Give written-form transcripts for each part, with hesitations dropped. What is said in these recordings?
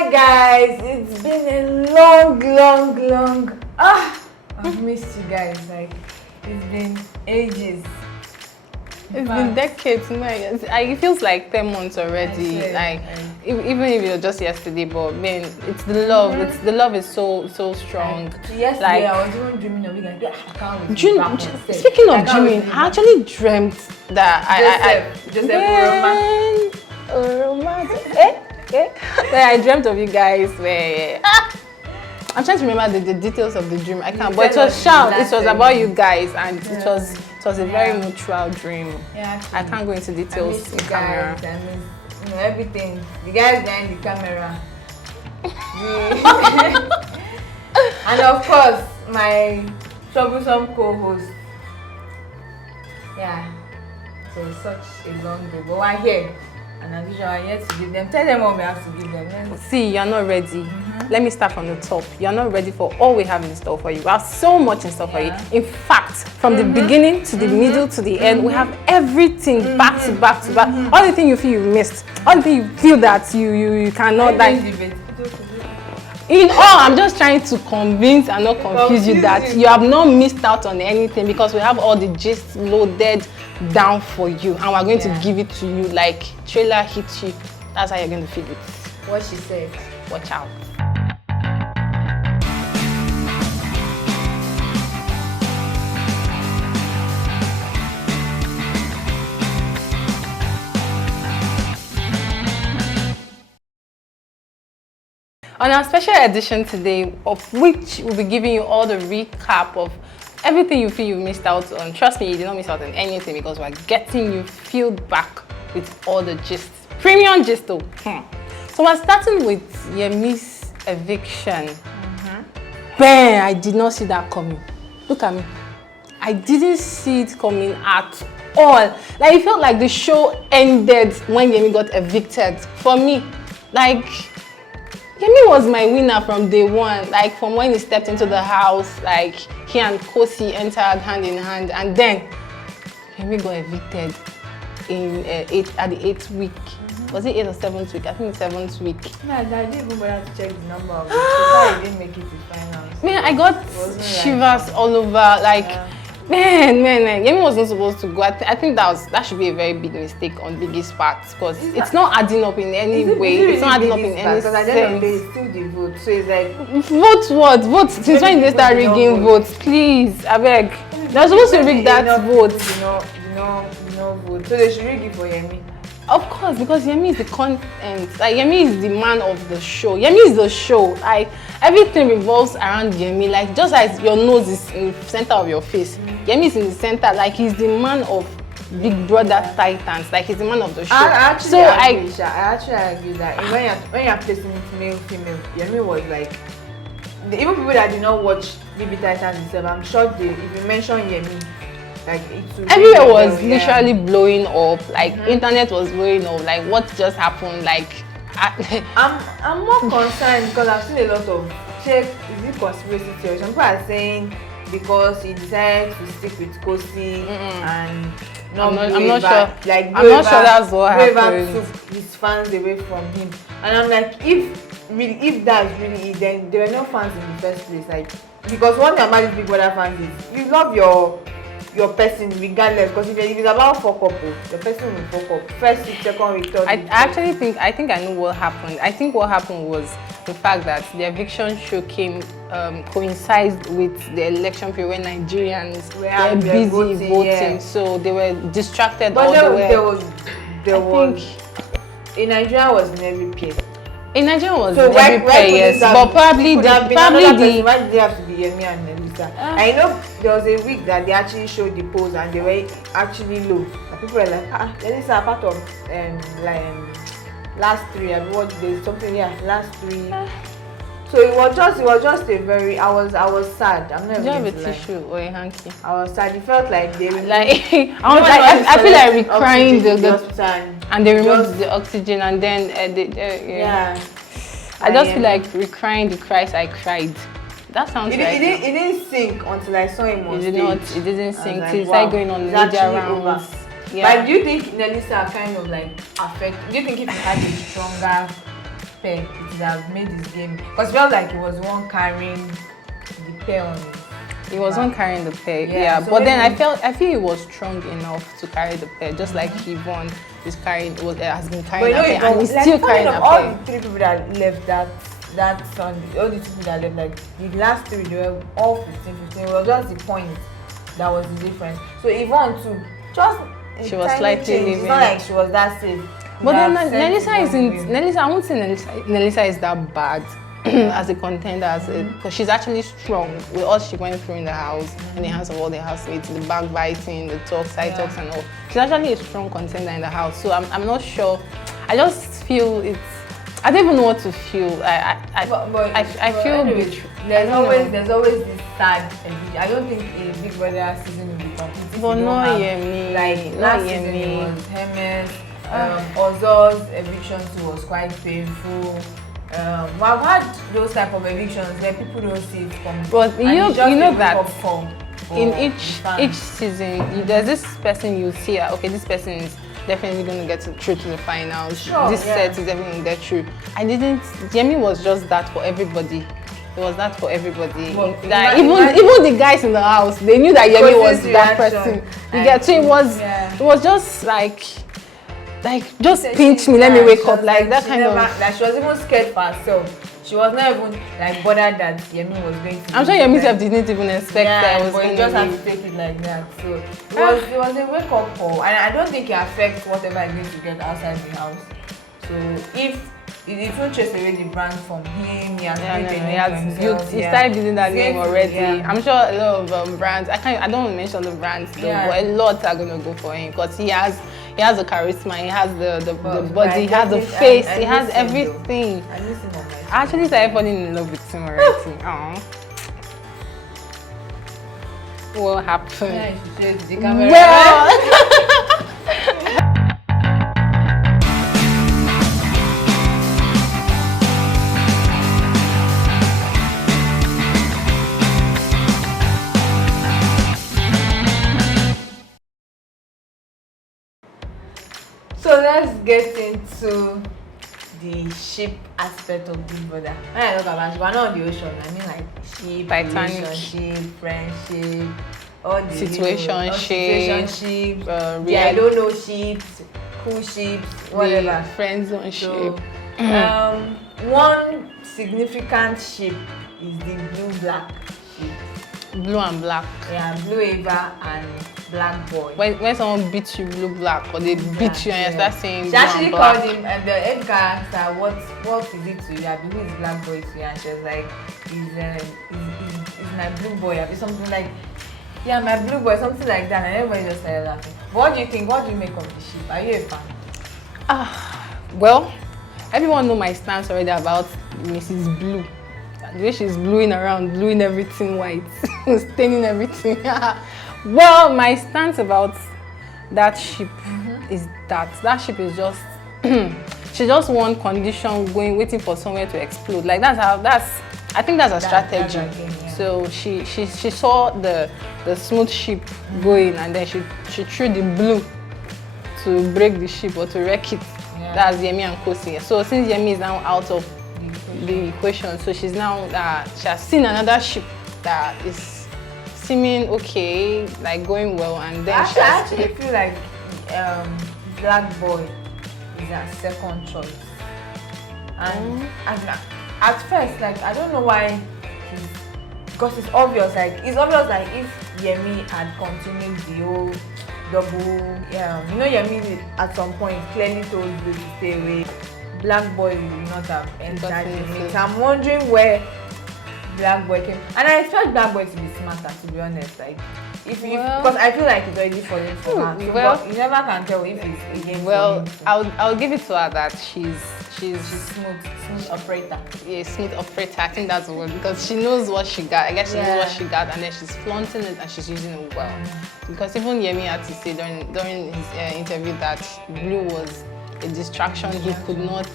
Hi guys, it's been a long. I've missed you guys. Like, it's been ages. It's been decades. It feels like 10 months already. Even if it was just yesterday, but man, it's the love. The love is so strong. Yesterday, I was even dreaming of you guys. I can't wait. Speaking of dreaming, I actually dreamt that I dreamt of you guys. Where I'm trying to remember the details of the dream. I can't, but it was sharp. It was about you guys, and it was a very mutual dream. Yeah, I can't go into details in camera. I miss, everything. The guys behind the camera. And of course, my troublesome co-host. Yeah. So such a long day, but we're here. And as usual, I'm here to give them. Tell them what we have to give them. See, you're not ready. Let me start from the top. You're not ready for all we have in store for you. We have so much in store for you. In fact, from the beginning to the middle to the end, we have everything back to back to back. All the things you feel you missed, all the things you feel that you cannot like. In all, I'm just trying to convince and not confuse you that you have not missed out on anything, because we have all the gist loaded down for you, and we're going to give it to you like trailer hits you. That's how you're going to feel it. What she said. Watch out. On our special edition today, of which we'll be giving you all the recap of everything you feel you missed out on. Trust me, you did not miss out on anything, because we're getting you filled back with all the gist. Premium gist though. So we're starting with Yemi's eviction. Bang! I did not see that coming. Look at me. I didn't see it coming at all. Like, it felt like the show ended when Yemi got evicted. For me, like, Yemi was my winner from day one. Like, from when he stepped into the house, like, he and Khosi entered hand in hand, and then Yemi got evicted in at the 8th week. Was it 8th or 7th week? I think the 7th week. Man, I didn't even bother to check the number of it. I didn't make it to finals. Man, I got shivers all over. Like, man. Yemi wasn't supposed to go. I think that should be a very big mistake on Biggie's part, because it's not adding up in any way. It's not adding up in any sense. Because at the end of the day, it's still the vote. So it's like, vote what? Vote since when did they start rigging votes? Please, I beg. They're supposed to rig that vote. You know, vote. So they should rig it for Yemi. Of course, because Yemi is the content. Like, Yemi is the man of the show. Yemi is the show. Like, everything revolves around Yemi. Like, just as your nose is in the center of your face, Yemi is in the center. Like, he's the man of Big Brother Titans. Like, he's the man of the show. I actually agree that when you're placing it male, female, Yemi was like, even people that did not watch BBTitans themselves, I'm sure if you mention Yemi, like, everywhere was literally blowing up. Like, internet was blowing up. Like, what just happened? Like, I'm more concerned because I've seen a lot of is it conspiracy theories? Some people are saying because he decided to stick with Khosi and I'm not sure. Like, I'm not sure that's what happened. Took his fans away from him, and I'm like, if that's really it, then there were no fans in the first place. Like, because one thing about these Big Brother fans is you love your person regardless, because if it's about fuck up, the person will fuck up. First week, second week, third week. I think I know what happened. I think what happened was the fact that the eviction show coincided with the election period when Nigerians were busy voting, yeah. So they were distracted. But there was in Nigeria was in every place. In Nigeria was in every place, but probably why did they have to be Yemi and Elisa? I know there was a week that they actually showed the polls and they were actually low. And people were like, Elisa part of last three. I mean, there's something last three. So it was just a very. I was sad. I'm not. Do you have a tissue or a hanky? I was sad. It felt like they removed. I feel like we're crying and they removed the oxygen, and then I just feel like recrying the cries I cried. That sounds it didn't sink until I saw him on stage. It didn't sink. It started going on media rounds. Yeah. But do you think Nelisa kind of like affected? Do you think if he had a stronger pair, it would have made his game. Because it felt like he was the one carrying the pair on it. He was one carrying the pair, Yeah, so but then I feel he was strong enough to carry the pair, just like Yvonne is carrying, has been carrying that pair, and he's still carrying that all pair. the 3 people that left that Sunday, all the 2 people that left, like the last 3, they were all 15. It was just the point that was the difference. So Yvonne too, just she was slightly leaving. It's not like she was that safe. But then Nelisa isn't. Nelisa, I won't say Nelisa is that bad as a contender, because she's actually strong with all she went through in the house, in the hands of all the housemates, the backbiting, the side talks and all. She's actually a strong contender in the house. So I'm not sure. I just feel it's. I don't even know what to feel. I feel anyway, there's always this sad. I don't think a Big Brother season will be complete. But no yemi. Like last season it was Hermes. Ozo's eviction too was quite painful. I've had those type of evictions where people don't see it coming. But you know that in each fans. season, there's this person you see. Okay, this person is definitely going to get through to the finals. Sure, this set is definitely going to get through. Yemi was just that for everybody. It was that for everybody. Well, even the guys in the house, they knew that Yemi was that person. You get, so it was just like just pinch me, let me wake up, like that kind of. Like she was even scared for herself. She was not even like bothered that Yemi was going to. I'm sure Yemi didn't even expect that I was going to. But you just have to take it like that. So it was a wake up call, and I don't think it affects whatever I'm going to get outside the house. So if it won't chase away the brand from him, he started using that name already. Yeah. I'm sure a lot of brands. I don't want to mention the brands though, but a lot are gonna go for him because he has the charisma, he has the body, he has the face, he has everything. I actually started falling in love with him already. What happened? Yeah, you should show the camera. Well. So let's get into the ship aspect of Big Brother. When I talk about ship, we're not on the ocean. I mean like ship, relationship, friendship, all the situationships, I don't know ships, cool ships, whatever. Friends on ship. One significant ship is the blue-black ship. Blue and black. Yeah, Blue Eva and Blaqboi. When someone beats you blue black or they beat you and you start saying she blue actually and black. called him and the head character, what is it to you? Who is Blaqboi to you? And she was like, he's my blue boy. Or something like, yeah, my blue boy, something like that. And everybody just started laughing. But what do you think? What do you make of the ship? Are you a fan? Well, everyone know my stance already about Mrs. Blue. The way she's bluing around, bluing everything white, staining everything. Well, my stance about that ship is that ship is just she just one condition waiting for somewhere to explode. Like I think that's a strategy. So she saw the smooth ship going and then she threw the blue to break the ship or to wreck it. Yeah. That's Yemi and Khosi. So since Yemi is now out of the equation, so she's now she has seen another ship that is seeming okay, like going well, and then I actually feel like Blaqboi is her second choice. And at first, like I don't know why, because it's obvious that if Yemi had continued the whole double, Yemi at some point clearly told you to stay away. Blaqboi will not have entered the mix. I'm wondering where Blaqboi came, and I expect Blaqboi to be smarter, to be honest. Like, because I feel like it's already falling for her. So, well, you never can tell if it's again. Well, I'll give it to her that she's smooth operator. Yeah, smooth operator. I think that's the word, because she knows what she got. I guess she knows what she got, and then she's flaunting it and she's using it well. Because even Yemi had to say during his interview that Blue was a distraction he could not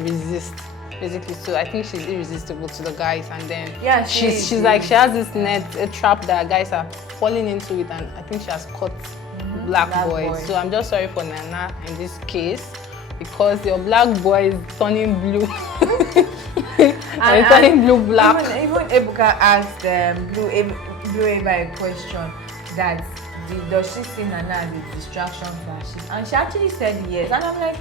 resist, basically. So I think she's irresistible to the guys, and then she's like, she has this a trap that guys are falling into it, and I think she has caught Blaqboi. So I'm just sorry for Nana in this case, because your black boy is turning blue. and turning blue black. Even Ebuka asked Blue Eba a question that does she see Nana as a distraction to her ship? And she actually said yes. And I'm like,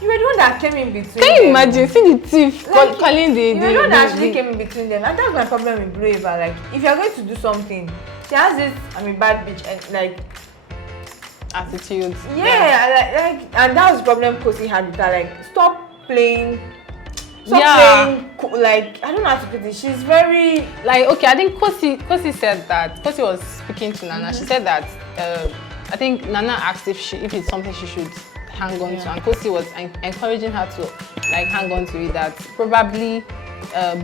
you were the one that came in between. Can you imagine? See the thief like, calling the. You were the one that actually came in between them. And that's my problem with Blue Eba. Like, if you're going to do something, she has this, bad bitch and like attitude. Yeah, like, and that was the problem Khosi had with her. Like, stop playing. Playing, like, I don't know how to put it. She's very like, okay, I think Khosi said that. Khosi was speaking to Nana. She said that I think Nana asked if it's something she should hang on to, and Khosi was encouraging her to like hang on to it. That probably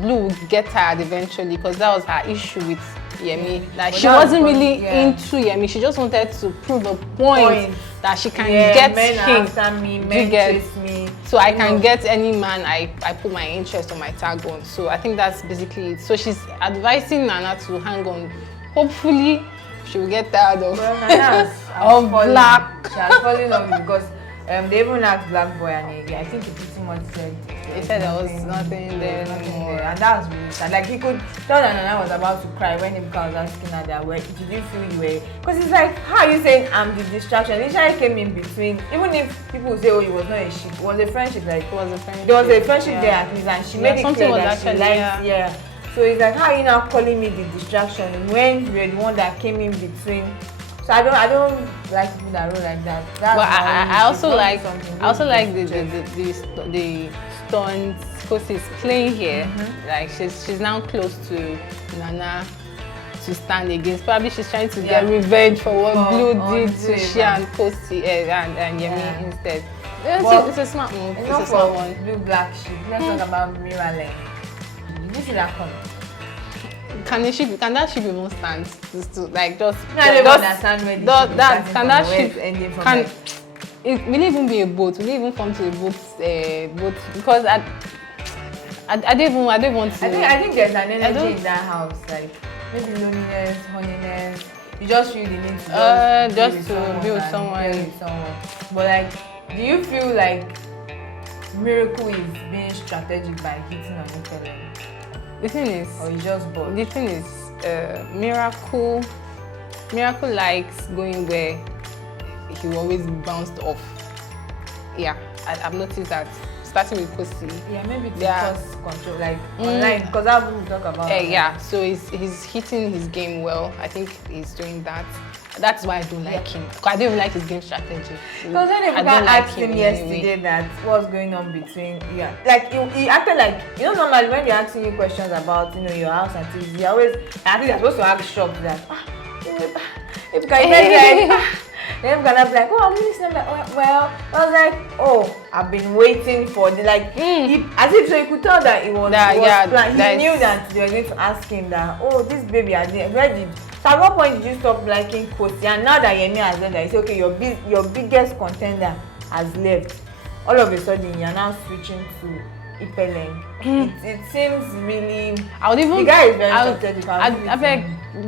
Blue would get tired eventually, because that was her issue with Yemi. Like, she wasn't really into Yemi. She just wanted to prove a point that she can get men him. After me, men chase me. So I can get any man I put my interest or my tag on. So I think that's basically it. So she's advising Nana to hang on. Hopefully she will get tired of black. She has fallen off because they even asked Blaqboi, and I think he pretty much said he said there was nothing there anymore. And that was really sad. Like, he could tell that Nana was about to cry when Ebuka was asking her that, where did you feel you were? Because it's like, how are you saying I'm the distraction? Literally came in between. Even if people say, oh, it was not a ship, it was a friendship. Like, it was a friendship. There was a friendship there at least, and she made it clear that she liked. So it's like, how are you now calling me the distraction when you're the one that came in between? So I don't like people that roll like that. That's I also like the stunts Khosi is playing here. Like, she's now close to Nana to stand against. Probably she's trying to get revenge for what Blue did to she and Khosi and Yemi instead. It's a smart move. It's a smart one. Blue black sheep. Let's talk about Ipeleng. Did you see that coming? Can that ship even stand? Like, just understand where can that ship can it will even be a boat? Will it even come to a boat? Because I don't want to. I think there's an energy in that house, like maybe loneliness, honeyness. You just feel the need to be with someone. But like, do you feel like Miracle is being strategic by hitting on Ipeleng? The thing is, or you just bored? The thing is, Miracle likes going where he will always bounced off. Yeah, I've noticed that. Starting with Khosi. Yeah, maybe because control, like online, because that's what we talk about. Yeah, so he's hitting his game well. I think he's doing that. That's why I don't like him. Because I don't even like his game strategy. Because then if I asked him yesterday that what's going on between like he acted like, normally when they're asking you questions about your house and things, you always, I think they're supposed to act shocked that if then I'm gonna be like, oh, I'm listening. Like, well, I was like, oh, I've been waiting for the as if so you could tell that it was planned. He knew that they were going to ask him that, oh, this baby, so at what point did you stop liking Khosi? And now that Yemi has done that, you say, okay, your biggest contender has left. All of a sudden, you're now switching to Ipeleng. It seems really. The guy is very strategic. I beg,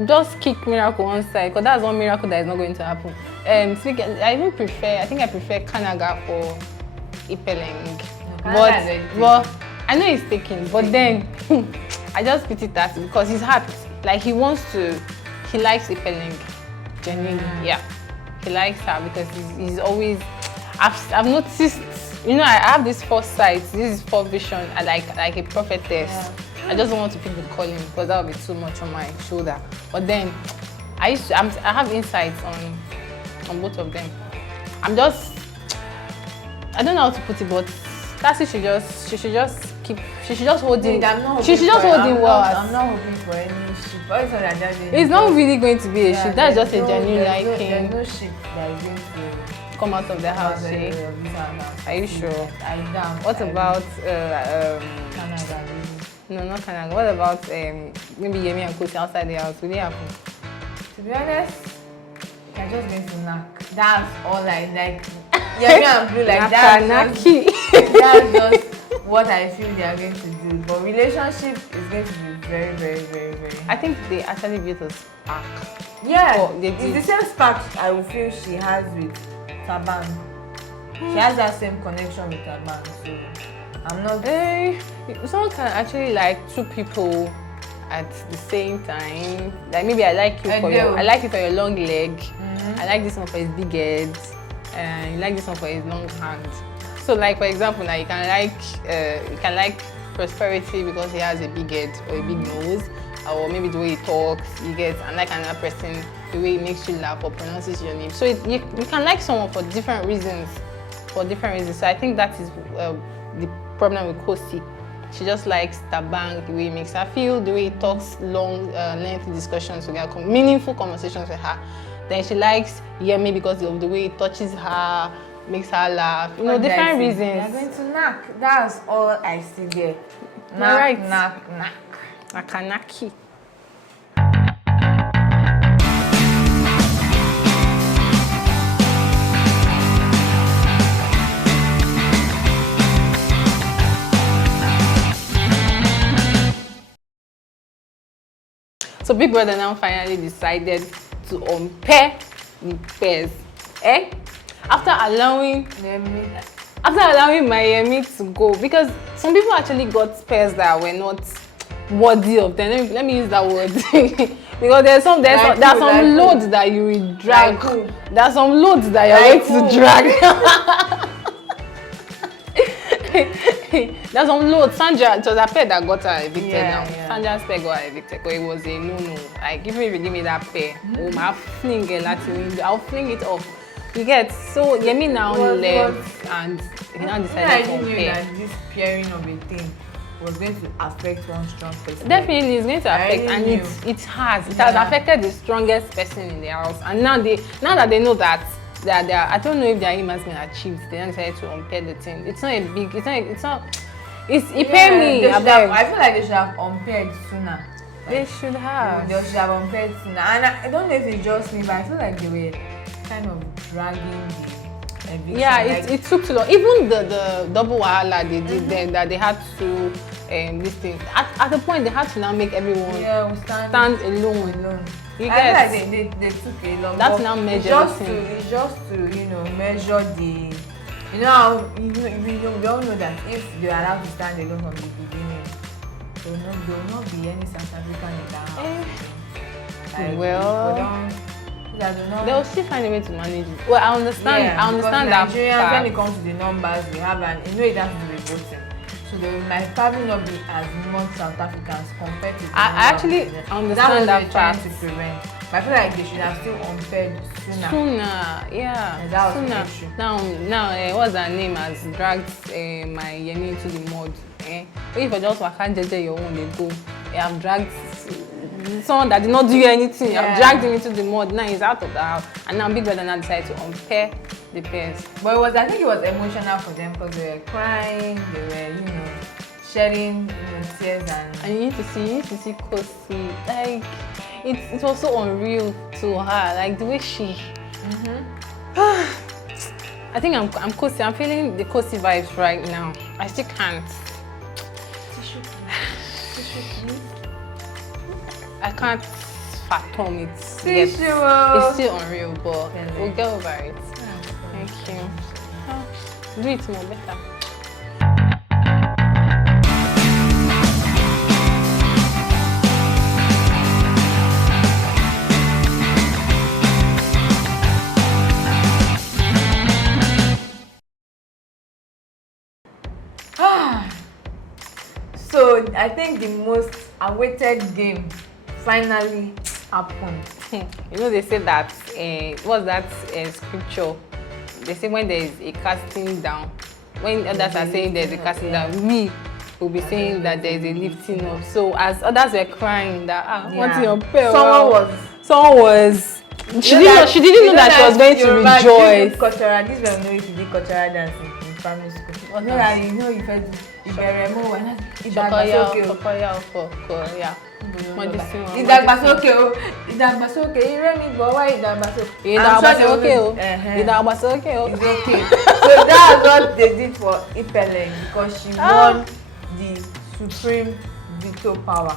just kick Miracle one side, because that's one miracle that is not going to happen. I think I prefer Kanaga for Ipeleng. But I know he's taking, but then I just pity that because his heart, like, he likes Ipeleng genuinely. Yeah, he likes her because he's always. I've noticed. I have this foresight, this is vision, I like a prophetess. I just don't want to pick the calling because that would be too much on my shoulder. But then I have insights on both of them. I don't know how to put it, but Tsatsi she should just hold him. She should just hold him well. I'm not hoping for any ship. It's not really going to be a ship. That's just a genuine liking. There's no ship that is going to come out of the house. Are you sure? I am. What about Canada? No, not Canada. What about maybe Yemi and Khosi outside the house? Will it happen? To be honest, they're just going to knock. That's all I like. Yemi and Blue, like that's just what I feel they are going to do. But relationship is going to be very, very, very, very. I think they actually built a spark. Yeah, it's the same spark I will feel she has with Taban. She has that same connection with her man, so I'm not. Someone can actually like two people at the same time. Like maybe I like you for your long leg. I like this one for his big head, and you like this one for his long hand. So like for example, now you can like prosperity because he has a big head or a big nose, or maybe the way he talks. You get, and like another person, the way he makes you laugh or pronounces your name. So you can like someone for different reasons. So I think that is the problem with Khosi. She just likes Tabang, the way he makes her feel, the way he talks long, lengthy discussions with her, meaningful conversations with her. Then she likes Yemi because of the way he touches her, makes her laugh. You know, different reasons. You're going to knock. That's all I see there. Knock, right. Knock. Nakanaki. So Big Brother now finally decided to unpair the pairs. After allowing my Yemi to go, because some people actually got pairs that were not worthy of them. Let me use that word. Because there's some loads that you will drag. There's some loads that you're going to drag. There's some loads. Sandra, it was a pair that got her evicted now. Yeah. Sandra's pair got her evicted because it was a no-no. Like, if you give me that pair, I'll fling it off. You get, so Yemi now left and he now decided to unpair. That this pairing of a thing was going to affect one strong person. Definitely, it's going to affect, and it has affected the strongest person in the house. And now that they know that I don't know if their aim has been achieved, they then decided to unpair the thing. It's not a big, it's Ipeleng. I feel like they should have unpaired sooner. They should have. They should have unpaired sooner. And I don't know if it's just me, but I feel like they were kind of dragging the eviction. Yeah, it took too long. Even the double wahala they did then, that they had to this thing. At the point they had to now make everyone stand alone. I feel like they took a long. That's now measure. It's just to measure the. We all know that if they are allowed to stand alone from the beginning, there will not be any South African in that house. They'll still find a way to manage it. Well, I understand that Nigerians, when it comes to the numbers we have, and it has to do with voting. So there might probably not be as much South Africans compared to. I actually understand that fact. Trying to prevent. But I feel like they should have still unpaired sooner. Yeah. And that was sooner. The issue. Now, what's her name has dragged my Yemi into the mud. If you just waka jeje your own, they go. You have dragged someone that did not do anything. You have dragged him into the mud. Now he's out of the house, and now Big Brother now decided to unpair the pairs. But I think it was emotional for them because they were crying, they were, shedding tears and you need to see Khosi. Like it was so unreal to her. Like the way she. I think I'm Khosi. I'm feeling the Khosi vibes right now. I still can't. I can't fathom it yet. It's still unreal, but we'll get over it. Thank you. Do it more better. So I think the most awaited game finally happened. They say that what's that scripture? They say when there is a casting down, when others are saying there's a casting down, we will be saying that there is a lifting up. So as others were crying that what's your pair? Someone was. She didn't know that she was going to rejoice. This one know if you did cultural dancing in primary school. You felt ìbẹ̀rẹ̀mú ìdàgbàsókè irẹ́ mi bọ̀ wá ìdàgbàsókè o. So that's what they did for Ipeleng because she won the supreme veto power.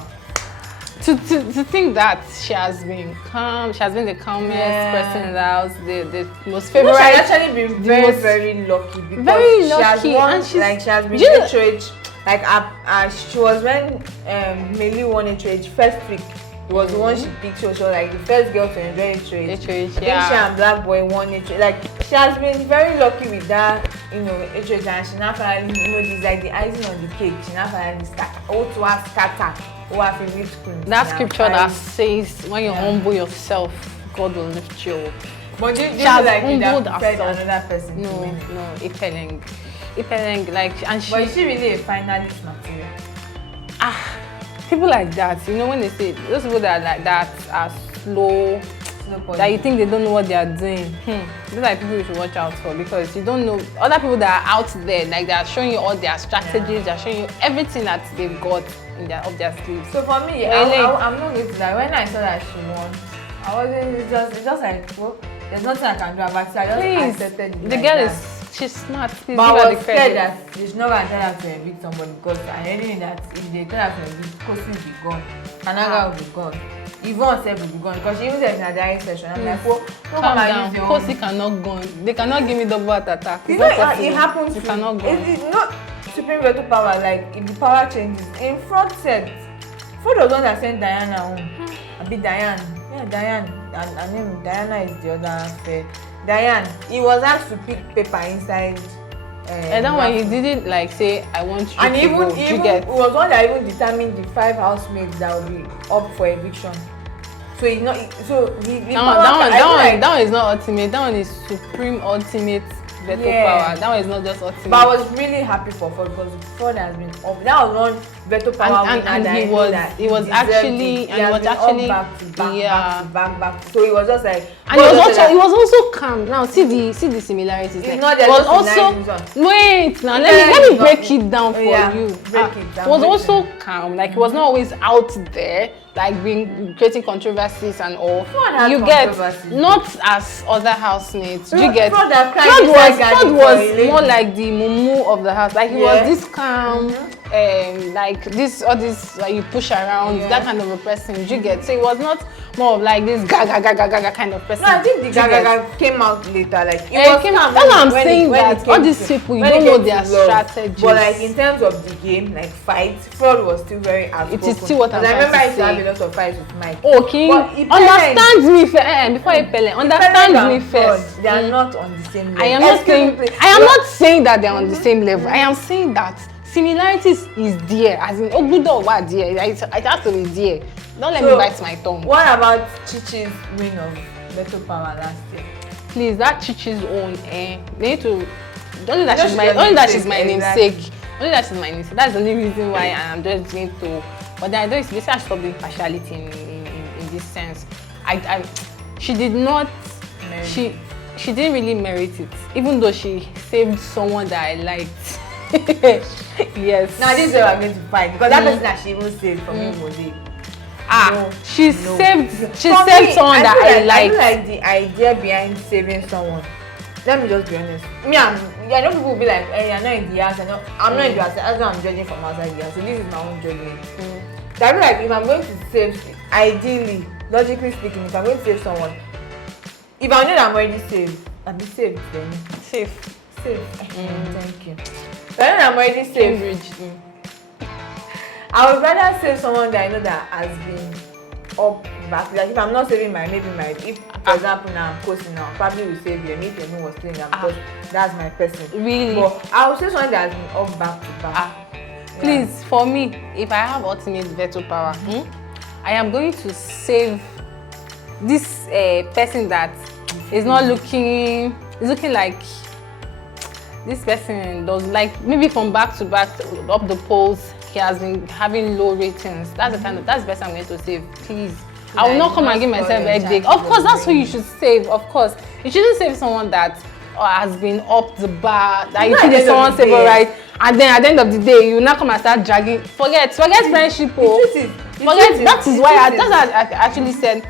to think that she has been calm, she has been the calmest person in the house, the most favorite. She has actually been very lucky because very lucky. She has won, and she's, like she has been HOH. Like she was when Melly won HOH first week. It was the one she picked. She was like the first girl to enjoy HOH. I think she and Blaqboi won HOH. Like she has been very lucky with that, you know, HOH, and she now finally, you know, this like the icing on the cake. She now finally scatter. That scripture that says when you humble yourself, God will lift you up. But you she has like humbled herself. Another person? No, Ipeleng, like, and she. But is she really a finalist material? People like that, you know, when they say those people that are like that are slow, that you think they don't know what they are doing. Those are people you should watch out for, because you don't know other people that are out there, like they are showing you all their strategies, they are showing you everything that they've got in up their sleeves. So for me, I'm not going to lie. When I saw that she won, I wasn't. It's just like, well, there's nothing I can do about it. I just accepted it. The girl is. She's smart. Please but give I her was scared that she's not going to tell her to evict somebody, because I already knew that if they tell her to evict, Khosi will be gone, Kanaga will be gone, Yvonne said will be gone, because she even said in her diary session, I'm like, well, no, calm down. Khosi cannot go. They cannot give me double heart attack. You know, it happens. You cannot go. It's not supreme veto power. Like if the power changes, in Fraud said, Fraud was the one that sent Diana home. I be Diane. Yeah, Diane. And her name Diana is the other affair. Diane, he was asked to pick paper inside. And then when he didn't like say, I want you and to even, go, even you get. It was one that even determined the 5 housemates that will be up for eviction. So he's not. So that one is not ultimate. That one is supreme ultimate veto power. That one is not just ultimate. But I was really happy for Fraud, because Fraud has been up. That was one veto power and he was actually back to back. So he was just like, and he was also calm. Now see the similarities. It's not there, just also wait now. Let me break it down for you. He was also calm. Like he was not always out there, like creating controversies and all. You get not as other housemates. You get Fraud was more like the mumu of the house. Like he was this calm, like this like you push around, that kind of a person. You get, so it was not more of like this gaga kind of person. No, I think the gaga came out later. Like it was came out. That's what I'm saying, that all these people, you don't know their strategies. But like in terms of the game, like fights, Fraud was still very outspoken. It is still what I'm trying to say. I remember I used to have a lot of fights with Mike. Okay, understand me before Ipeleng. Understand me first. They are not on the same level. I am not saying that they are on the same level. I am saying that similarities is there, as in Ogudo wa there. It has to be there. Don't let me bite my tongue. What about Chichi's win of veto power last year? Please, that Chichi's own, they need to. Only that she's my namesake. Only that she's my namesake. That's the only reason why I am just going to. But then I don't. They say I stop doing partiality in this sense. She did not. She didn't really merit it, even though she saved someone that I liked. Yes. Now this is where we're going to fight, because that person that she even saved for me was it. She saved someone that I liked. I like the idea behind saving someone. Let me just be honest. I know people will be like, hey, you're not in the house. I'm not in the house. That's why I'm judging from outside the house. So this is my own judgment. So I feel like if I'm going to save, ideally, logically speaking, if I'm going to save someone, if I know that I'm already saved, I'll be saved then. Safe. Thank you. If I know that I'm already saved, I would rather save someone that I know that has been up back. Like if I'm not saving if for example now I'm Khosi now, probably will save Yemi if Yemi was playing that, because that's my person. Really? But I would say someone that has been up back to back. Please, for me, if I have ultimate veto power, I am going to save this person that is not looking. Is looking like this person does, like maybe from back to back up the polls. He has been having low ratings. That's the best I'm going to save. Please, I will not come and give myself a headache. Of course, that's who you should save. Of course, you shouldn't save someone that has been up the bar. That you think is someone's favorite, and then at the end of the day, you now come and start dragging. Forget friendship. Forget. That is why I actually said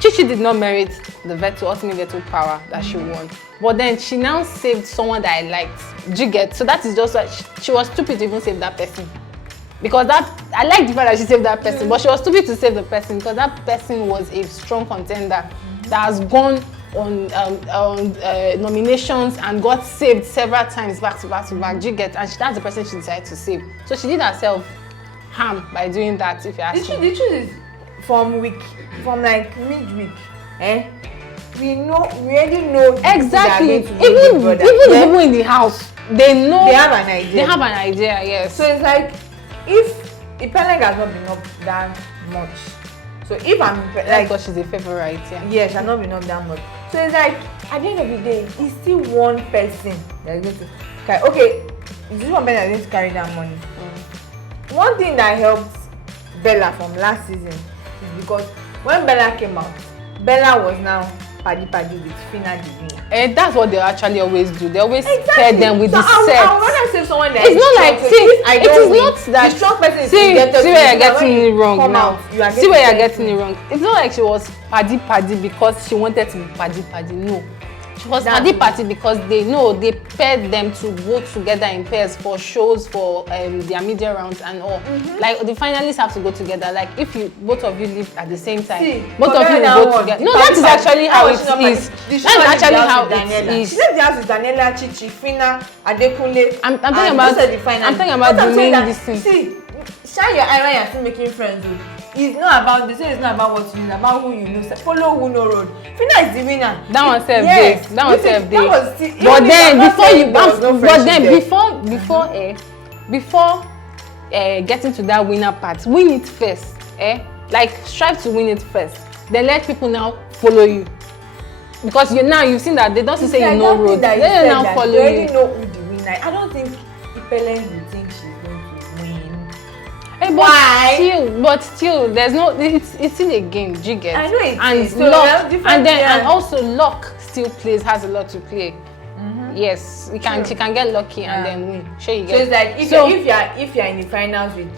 Chichi did not merit the ultimate veto power that she won. But then she now saved someone that I liked. Did you get? So that is just why she was stupid to even save that person. Because I like the fact that she saved that person, but she was stupid to save the person because that person was a strong contender that has gone on nominations and got saved several times back to back to back. You get, and that's the person she decided to save. So she did herself harm by doing that. If you ask me, the truth is, from like midweek, we already know exactly. Even people in the house, they know. They have an idea. They have an idea, yes. So it's like, if Ipeleng has not been up that much, so if I'm like, because she's a favorite, yeah, she has not been up that much. So it's like, at the end of the day, it's still one person that's going to carry. Okay, it's just one person that's going to carry that money. One thing that helped Bella from last season is because when Bella came out, Bella was now paddy with Fina the winner. And that's what they actually always do. They always pair them with the set. I would rather save someone that it's not like, see, it is not that. The strong person is see where you're getting it wrong now. See where you're getting it wrong. It's not like she was paddy because she wanted to be paddy. No. She was paddy because they paired them to go together in pairs for shows, for their media rounds and all. Like the finalists have to go together. Like if both of you live at the same time, both of you will go together. No, that is actually how it is. That's actually how it is. She left the house with Daniela, Chichi, Fina, Adekunle. I'm talking about the main this thing. See, shine your eye when you're still making friends. It's not about this. It's not about what you know. About who you know. Follow who know road. Fina is the winner. That one self day. That one self day. But then before getting to that winner part, win it first. Like strive to win it first. Then let people now follow you. Because you've seen that they don't say you know road. They now follow you. They already know who the winner. I don't think Ipeleng will think she's going to win. But still, there's no. It's still a game. Do you get? I know it and is. Luck, and also luck still has a lot to play. Yes, she can get lucky and then win. Sure, you get. So it's like if you're in the finals with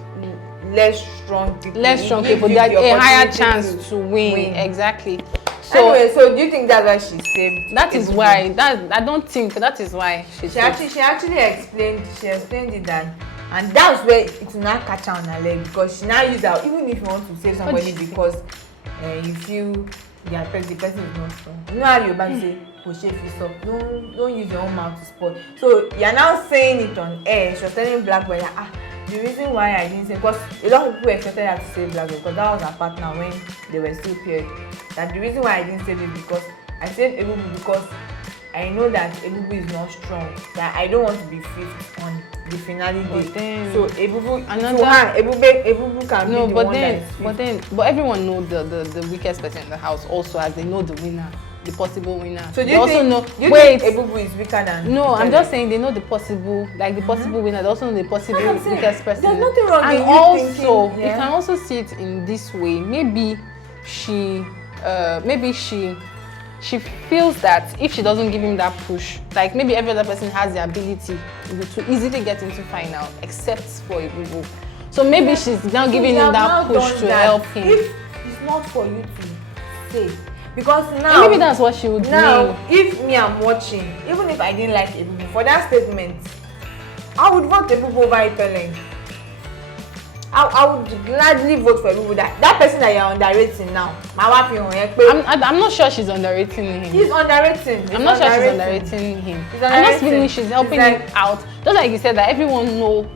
less strong people, that a higher chance to win. Exactly. So anyway, so do you think that's why she saved? That is why. I don't think that is why she actually explained it that. And that's where it will not catch her on her leg, because she now use that, even if you want to save somebody because you feel the person is not strong. You know how you say, don't use your own mouth to spoil. So you're now saying it on air. She was telling Blaqboi that the reason why I didn't say, because a lot of people expected her to save Blaqboi because that was her partner when they were still paired. That the reason why I didn't save it because I saved Ebubu because I know that Ebubu is not strong. That I don't want to be fifth on the finale day. So Ebubu can be the one that is fifth. But everyone knows the weakest person in the house also, as they know the winner, the possible winner. So do you think Ebubu is weaker than? No, I'm just saying they know the possible, possible winner. They also know the possible weakest person. There's nothing wrong and in also, you thinking, you can also see it in this way. Maybe she feels that if she doesn't give him that push, like maybe every other person has the ability to easily get into final, except for Ebubu. So maybe she's now giving him that push to help him. If it's not for you to say, because now and maybe that's what she would now mean. If me I'm watching, even if I didn't like Ebubu for that statement, I would vote Ebubu over Ipeleng. I would gladly vote for Ebubu. That person that you're underrating now. I'm not sure she's underrating him. He's underrating. I'm not sure she's underrating him. I'm not feeling she's helping him out. Just like you said that everyone know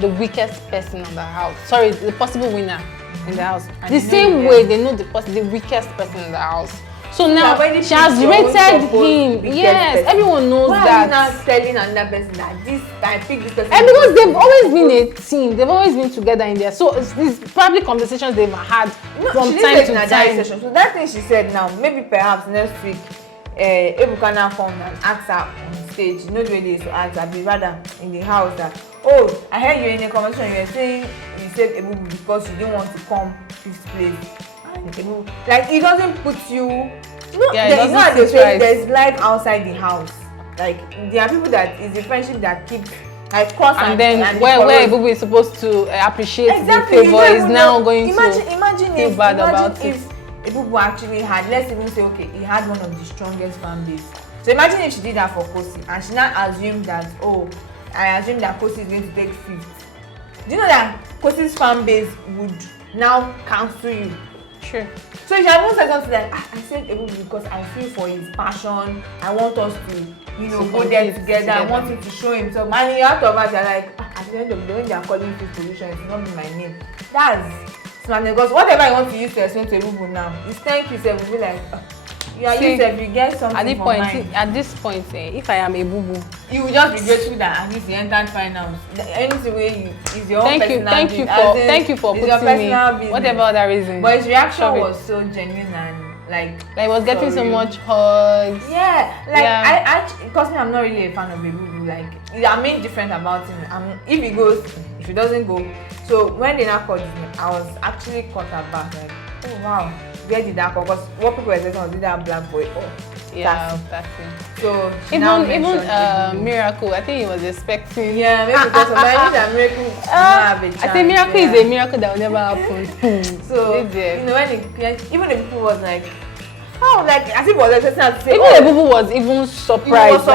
the weakest person in the house. Sorry, the possible winner in the house. The same way they know the weakest person in the house. So now she has rated him. Yes, everyone knows that. Why are you now telling another person that I picked this person? And because they've always been a team, they've always been together in there. So it's probably conversations they've had from time to time. So that thing she said now, maybe perhaps next week, Ebubu can now come and ask her on stage. You know the way they used to ask her, but rather in the house that, oh, I heard you in a conversation. You were saying you saved Ebubu because you didn't want to come 5th place. Like it doesn't put you. There's life outside the house. Like there are people that is a friendship that keeps like cross and then where Ebubu is supposed to appreciate the favor is now going to feel bad about it. If Ebubu actually had, let's even say, okay, he had one of the strongest fan base. So imagine if she did that for Khosi and she now assumed that, I assume that Khosi is going to take 5th. Do you know that Khosi's fan base would now cancel you? True. So if you haven't said something like, I said Ebubu because I feel for his passion. I want us to, go there together. I want him to show himself. And you have to about you're like, at the end of the day, when they are calling fifth position, it's not be my name. That's smart because whatever you want to use to explain to Ebubu now, it's thank you, will be like, you are used if you get something at this point, if I am Ebubu, you will just be grateful that at least you entered finals. Anything way is your own personal thank you for putting me. Whatever other reason. But his reaction was so genuine and like he was getting so much hugs. Yeah, like I because I'm not really a fan of Ebubu. Like I mean different about him. If he goes, if he doesn't go. So when they now called him, I was actually caught aback. Like, oh wow. Where did that come? Because what people were saying was that Blaqboi. Oh, yeah, Tsatsi. So even Miracle, I think he was expecting. Yeah, maybe because of that Miracle. I think Miracle is a miracle that will never happen. So when even the people was like, oh, like as if it was expecting to say. Even the people was even surprised. He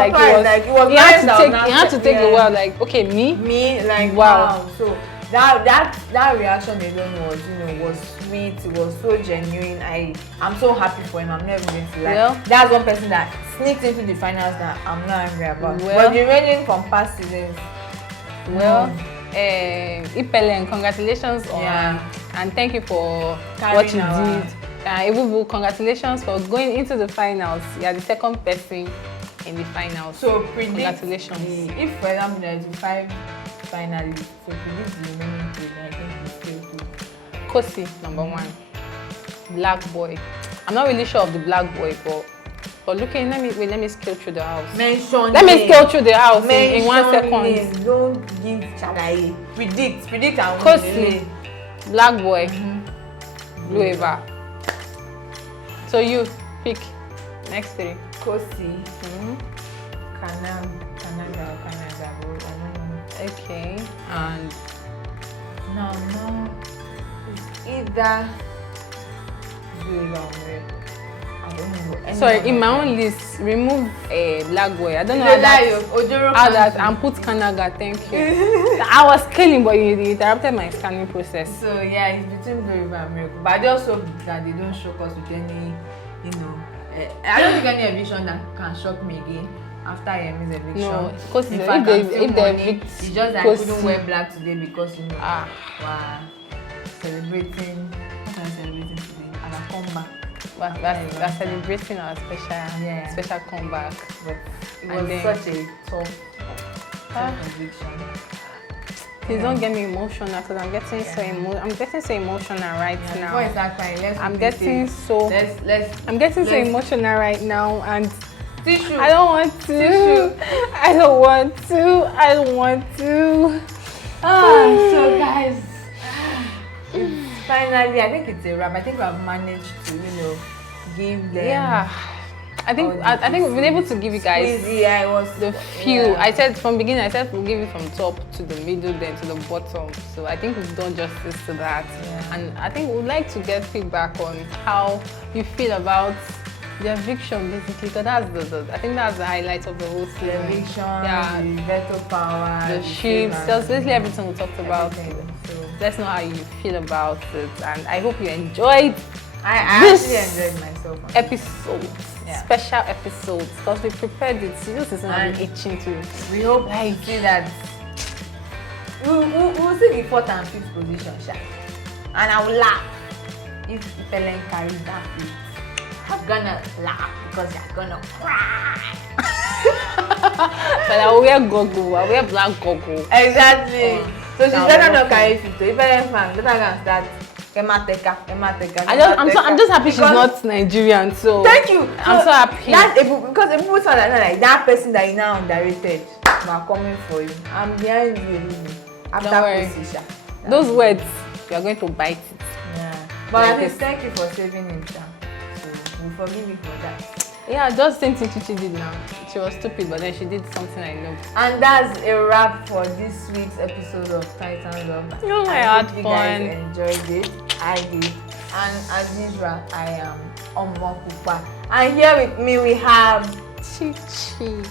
had to take a while. Like, okay, me, like wow. So that reaction alone was was sweet. It was so genuine. I'm so happy for him. I'm never going to lie. Well, that's one person that sneaked into the finals that I'm not angry about. But the remaining from past seasons. Well, Ipeleng, congratulations and thank you for what you did. Ebubu, congratulations for going into the finals. You are the second person in the finals. So congratulations. If for example there is 5 finalists, so predict the remaining 2, I think we still do. Khosi, number 1. Blaqboi. I'm not really sure of the Blaqboi, but looking, let me scale through the house. Let me scale through the house in 1 second. Don't give chalaye. Predict and Khosi, Blaqboi, Blue Eva. So you pick next 3. Khosi, Canada. Okay, and no, it's either Blue or I don't know. Sorry, in my own list, remove Blaqboi. I don't know how that and put Canada. Thank you. I was scaling, but you interrupted my scanning process. So yeah, it's between Blue and Miracle. But I just hope that they don't shock us with any, I don't think any eviction that can shock me again. After Yemi's eviction. No, because if they evict, it's just that I couldn't wear black today because wow, celebrating. What am I celebrating today? And a comeback. We're celebrating our special comeback. But it was such a tough eviction. Please don't get me emotional because I'm getting so emotional right now. Before you start crying, I'm getting so emotional right now and. Tissue. I don't want to. I don't want to. So guys, it's finally, I think it's a wrap. I think we have managed to, give them. Yeah. I think we've been able to give you guys the few. Yeah. I said from beginning, we'll give it from top to the middle, then to the bottom. So I think we've done justice to that. Yeah. And I think we'd like to get feedback on how you feel about the eviction, basically, because I think that's the highlight of the whole season. The eviction, the veto power, the ships, just basically everything we talked about. So let's know how you feel about it, and I hope you enjoyed. I actually enjoyed myself. Episodes, special episodes, because we prepared it. This is not itching to. We hope to see that. We'll see the 4th and 5th position, and I will laugh if Ipeleng carries that 5th. I'm gonna laugh because you're gonna cry. But I will wear goggle. I will wear black goggle. Exactly. So she's better not carry 5th. If I am fan, better can start. I'm just happy she's not Nigerian. So thank you. I'm so happy. That's because Ebubu sound like that person that is now underrated. I'm coming for you. I'm behind you. Don't worry. Those words, you are going to bite it. Yeah. But at least thank you for saving him. We forgive you for that. Yeah, just same thing Chichi did now. She was stupid, but then she did something I loved. And that's a wrap for this week's episode of Titans of. I had fun. You guys enjoyed it. I did. And as usual, I am Omopupa. And here with me we have Chichi.